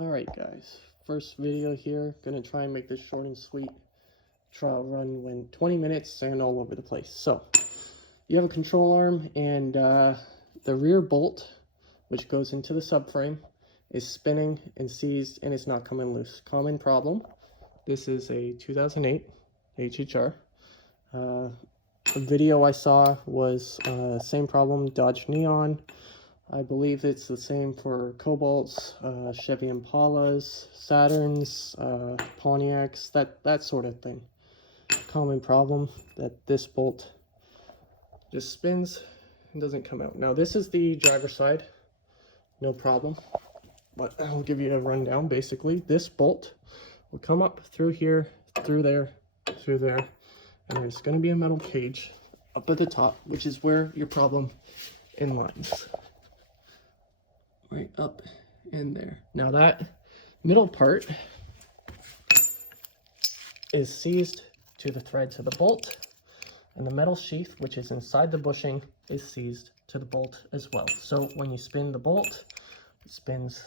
Alright guys, first video here, gonna try and make this short and sweet. Trial run went 20 minutes and all over the place. So, you have a control arm and the rear bolt, which goes into the subframe, is spinning and seized and it's not coming loose. Common problem. This is a 2008 HHR. The video I saw was same problem, Dodge Neon. I believe it's the same for Cobalts, Chevy Impalas, Saturns, Pontiacs, that sort of thing. Common problem that this bolt just spins and doesn't come out. Now this is the driver's side, no problem, but I'll give you a rundown. Basically, this bolt will come up through here, through there, and there's going to be a metal cage up at the top, which is where your problem inlines. Right up in there. Now that middle part is seized to the threads of the bolt, and the metal sheath, which is inside the bushing, is seized to the bolt as well. So when you spin the bolt, it spins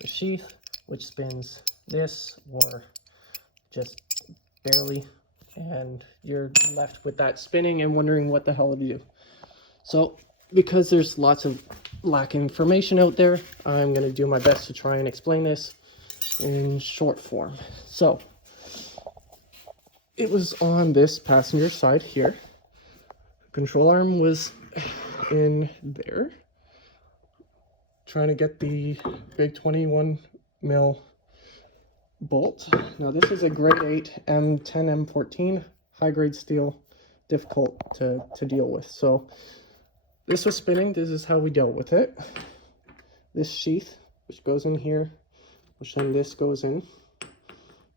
the sheath, which spins this, or just barely, and you're left with that spinning and wondering what the hell to do. So because there's lots of lack of information out there, I'm going to do my best to try and explain this in short form. So it was on this passenger side here. Control arm was in there, trying to get the big 21 mil bolt. Now this is a grade 8 M10 M14 high grade steel, difficult to deal with. So this was spinning. This is how we dealt with it. This sheath, which goes in here, which then this goes in.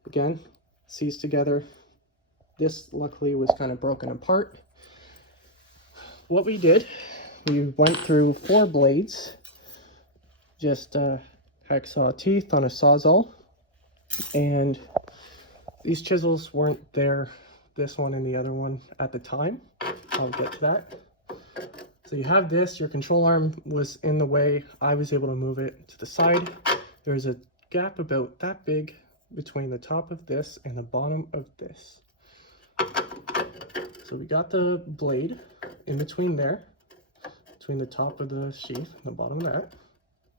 Again, seized together. This luckily was kind of broken apart. What we did, we went through 4 blades, just hacksaw teeth on a Sawzall, and these chisels weren't there, this one and the other one, at the time. I'll get to that. So you have this, your control arm was in the way. I was able to move it to the side. There's a gap about that big between the top of this and the bottom of this. So we got the blade in between there, between the top of the sheath and the bottom of that,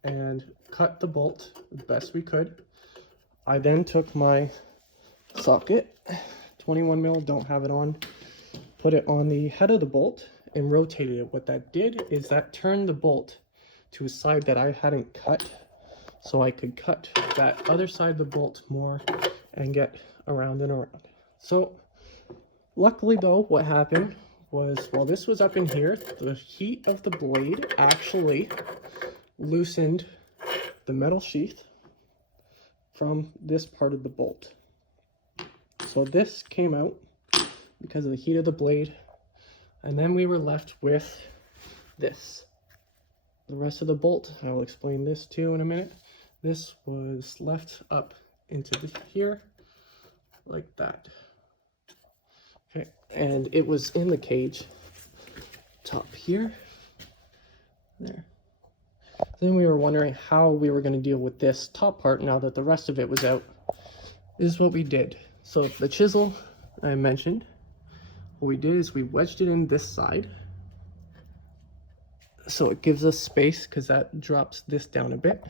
and cut the bolt the best we could. I then took my socket, 21 mil, don't have it on, put it on the head of the bolt and rotated it. What that did is that turned the bolt to a side that I hadn't cut, so I could cut that other side of the bolt more and get around and around. So luckily though, what happened was, while this was up in here, the heat of the blade actually loosened the metal sheath from this part of the bolt. So this came out because of the heat of the blade, and then we were left with this. The rest of the bolt, I will explain this too in a minute. This was left up into here like that. Okay, and it was in the cage top here, there. Then we were wondering how we were going to deal with this top part now that the rest of it was out. This is what we did. So the chisel I mentioned, what we did is we wedged it in this side, so it gives us space because that drops this down a bit.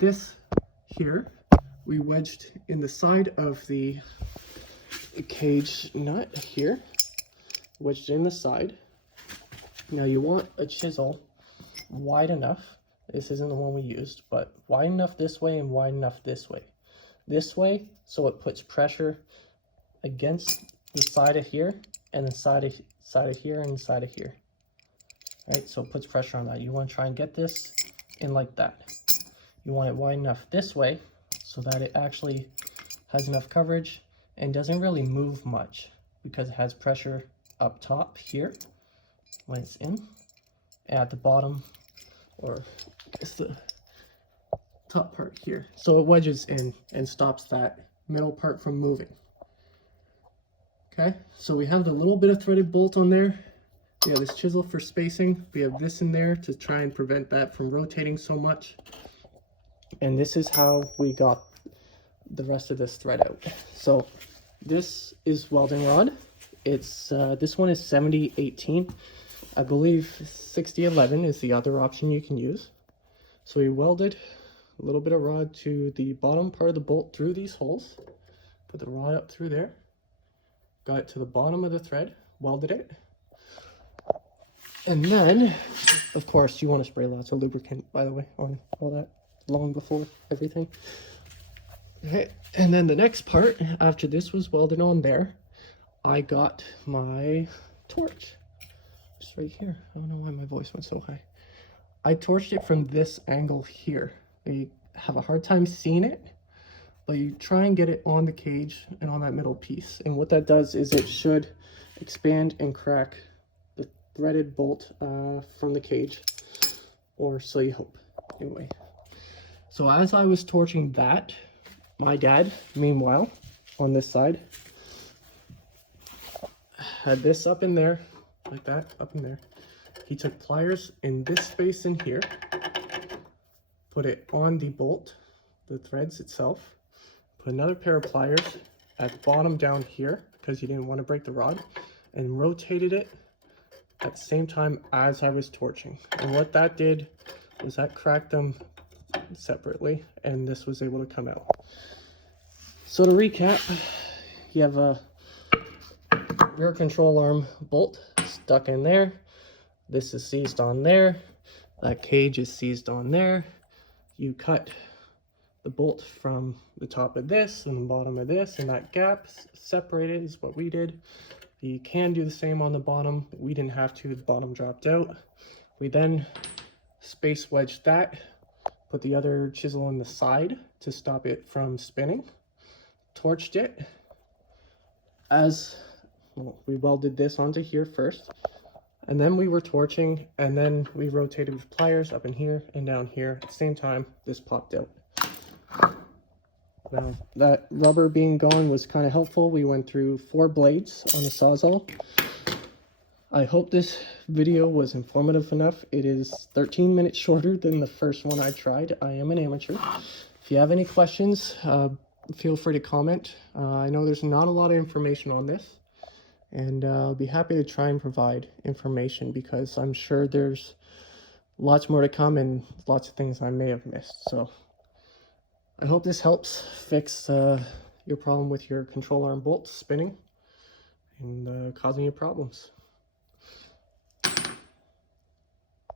This here we wedged in the side of the cage nut here, wedged in the side. Now you want a chisel wide enough, this isn't the one we used, but wide enough this way and wide enough this way. This way, so it puts pressure against the side of here, and the side of here, and the side of here. Right, so it puts pressure on that. You want to try and get this in like that. You want it wide enough this way, so that it actually has enough coverage and doesn't really move much, because it has pressure up top here when it's in, and at the bottom, or it's the top part here. So it wedges in and stops that middle part from moving. Okay, so we have the little bit of threaded bolt on there. We have this chisel for spacing. We have this in there to try and prevent that from rotating so much. And this is how we got the rest of this thread out. So this is welding rod. It's this one is 7018. I believe 6011 is the other option you can use. So we welded a little bit of rod to the bottom part of the bolt through these holes. Put the rod up through there. Got it to the bottom of the thread, welded it. And then, of course, you want to spray lots of lubricant, by the way, on all that, long before everything. Okay, and then the next part, after this was welded on there, I got my torch. Just right here. I don't know why my voice went so high. I torched it from this angle here. You have a hard time seeing it, but you try and get it on the cage and on that middle piece. And what that does is it should expand and crack the threaded bolt from the cage, or so you hope. Anyway, so as I was torching that, my dad, meanwhile, on this side, had this up in there, like that, up in there. He took pliers in this space in here, put it on the bolt, the threads itself, put another pair of pliers at the bottom down here, because he didn't want to break the rod, and rotated it at the same time as I was torching. And what that did was that cracked them separately, and this was able to come out. So to recap, you have a rear control arm bolt stuck in there. This is seized on there. That cage is seized on there. You cut the bolt from the top of this and the bottom of this, and that gap separated is what we did. You can do the same on the bottom, but we didn't have to. The bottom dropped out. We then space wedged that, put the other chisel on the side to stop it from spinning, torched it. We welded this onto here first, and then we were torching, and then we rotated with pliers up in here and down here. At the same time, this popped out. Now, that rubber being gone was kind of helpful. We went through 4 blades on the Sawzall. I hope this video was informative enough. It is 13 minutes shorter than the first one I tried. I am an amateur. If you have any questions, feel free to comment. I know there's not a lot of information on this, and I'll be happy to try and provide information, because I'm sure there's lots more to come and lots of things I may have missed. So I hope this helps fix your problem with your control arm bolts spinning and causing you problems.